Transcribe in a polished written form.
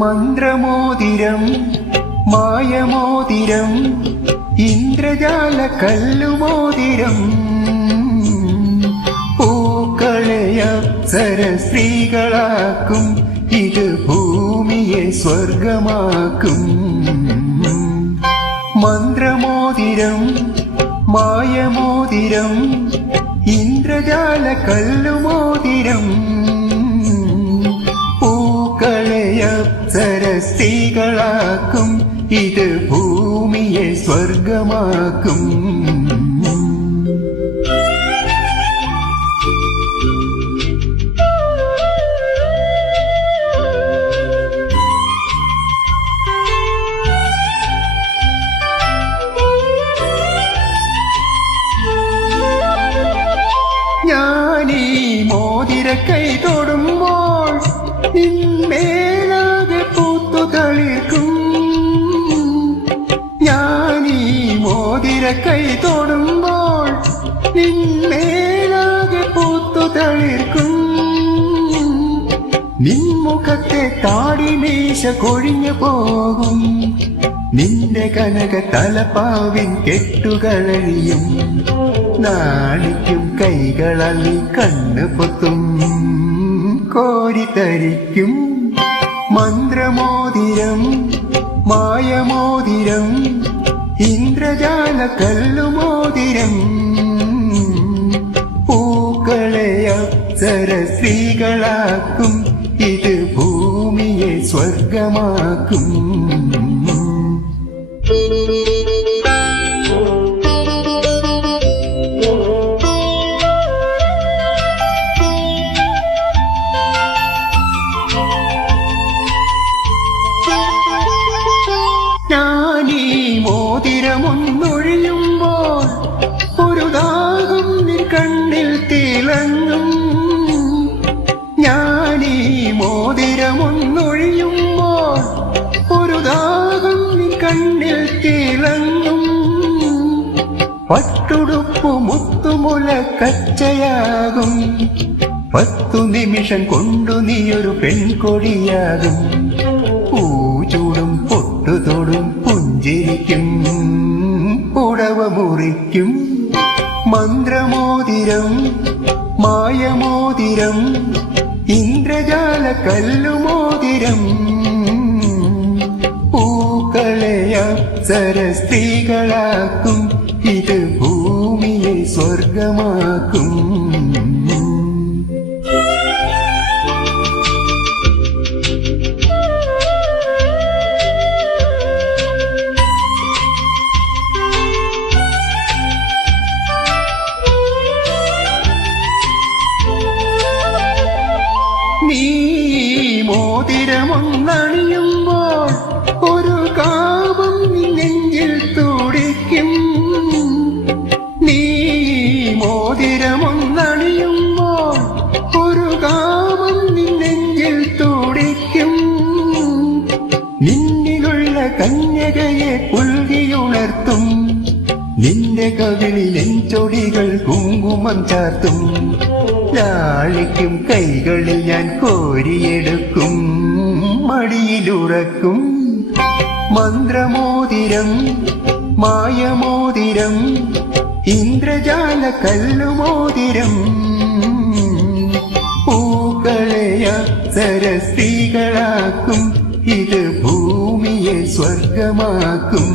മന്ത്രമോതിരം മായമോതിരം ഇന്ദ്രജാല കല്ലുമോതിരം പൂക്കളെ അപ്സര സ്ത്രീകളാക്കും ഇത് ഭൂമിയെ സ്വർഗമാക്കും മന്ത്രമോതിരം മായമോതിരം ഇന്ദ്രജാല കല്ലുമോതിരം പൂക്കളെ അപ്സര സ്ത്രീകളാക്കും ഇത് ഭൂമിയെ സ്വർഗമാക്കും ഞാനീ മോതിരക്കൈ തൊടുമ്പോൾ നിന്മേലാകെ പൂത്തു തളിർക്കും ഞാനീ മോതിരക്കൈ തൊടുമ്പോൾ നിന്മേലാകെ പൂത്തു തളിർക്കും നിൻമുഖത്തെ താടിമീശ കൊഴിഞ്ഞു പോകും നിന്റെ കനക തലപ്പാവിൻ കെട്ടുകളഴിയും നാണിക്കും കൈകളി കണ്ണു പൊത്തും കോരിത്തരിക്കും മന്ത്രമോതിരം മായമോതിരം ഇന്ദ്രജാല കല്ലുമോതിരം പൂക്കളെ അപ്സര സ്ത്രീകളാക്കും ഇത് ഭൂമിയെ സ്വർഗമാക്കും ഞാനീ മോതിരമൊന്നൊഴിയുമ്പോൾ ഒരു ദാഹം നിൻ കണ്ണിൽ തിളങ്ങും ഞാനീ മോതിരമൊന്നൊഴിയുമ്പോൾ ഒരു ദാഹം നിൻ കണ്ണിൽ തിളങ്ങും പട്ടുടുപ്പു മുത്തുമുല കച്ചയാകും 10 നിമിഷം കൊണ്ടു നീയൊരു പെൺകൊടിയാകും പൂചൂടും പൊട്ടുതൊടും പുഞ്ചിരിക്കും പുടവ മുറിക്കും മന്ത്രമോതിരം മായമോതിരം ഇന്ദ്രജാല കല്ലുമോതിരം പൂക്കളെ അപ്സര സ്ത്രീകളാക്കും ഇത് ഭൂമിയെ സ്വർഗമാക്കും നീ മോതിരമൊന്നണിയുമ്പോൾ ഒരു കാപം നെഞ്ചിൽ തുടിക്കും നീ മോതിരമൊന്നണിയുമ്പോൾ ഒരു കാപം നെഞ്ചിൽ തുടിക്കും നിന്നിലുള്ള കന്യകയെ പുൽകിയുണർത്തും നിന്റെ കവിളിൽ ചൊടികൾ കുങ്കുമം ചാർത്തും ലാളിക്കും കൈകളിൽ ഞാൻ കോരിയെടുക്കും മടിയിലുറക്കും മന്ത്രമോതിരം മായമോതിരം ഇന്ദ്രജാല കല്ലുമോതിരം പൂക്കളെ അപ്സര സ്ത്രീകളാക്കും ഇത് ഭൂമിയെ സ്വർഗമാക്കും